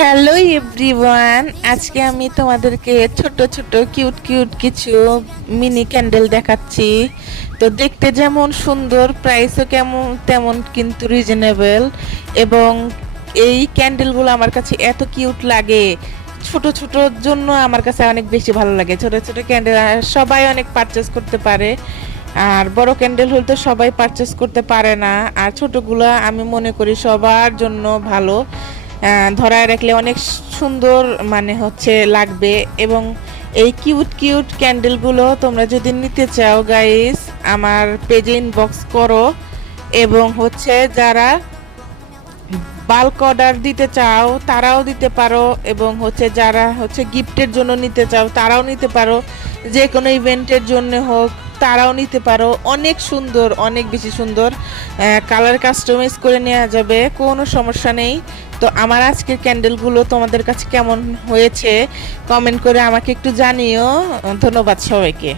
Hello everyone, আজকে আমি তোমাদেরকে ছোট ছোট কিউট কিউট কিছু মিনি ক্যান্ডেল দেখাচ্ছি। তো দেখতে যেমন সুন্দর, প্রাইসও কেমন তেমন কিন্তু রিজনেবল। এবং এই ক্যান্ডেলগুলো আমার কাছে এত কিউট লাগে, ছোট ছোটর জন্য আমার কাছে অনেক বেশি ভালো লাগে। ছোট ছোট ক্যান্ডেল সবাই অনেক পারচেস করতে পারে, আর বড় ক্যান্ডেল হলে তো সবাই পারচেস করতে পারে না। আর ছোটগুলো আমি মনে করি সবার জন্য ভালো, ধরায় রাখলে অনেক সুন্দর মানে হচ্ছে লাগবে। এবং এই কিউট কিউট ক্যান্ডেলগুলো তোমরা যদি নিতে চাও গাইস, আমার পেজে ইনবক্স করো। এবং হচ্ছে যারা বাল্ক অর্ডার দিতে চাও তারাও দিতে পারো, এবং হচ্ছে যারা হচ্ছে গিফটের জন্য নিতে চাও তারাও নিতে পারো, যে কোনো ইভেন্টের জন্য হোক তারাও নিতে পারো। অনেক সুন্দর, অনেক বেশি সুন্দর, কালার কাস্টমাইজ করে নেওয়া যাবে, কোনো সমস্যা নেই। তো আমার আজকের ক্যান্ডেলগুলো তোমাদের কাছে কেমন হয়েছে কমেন্ট করে আমাকে একটু জানিও। ধন্যবাদ সবাইকে।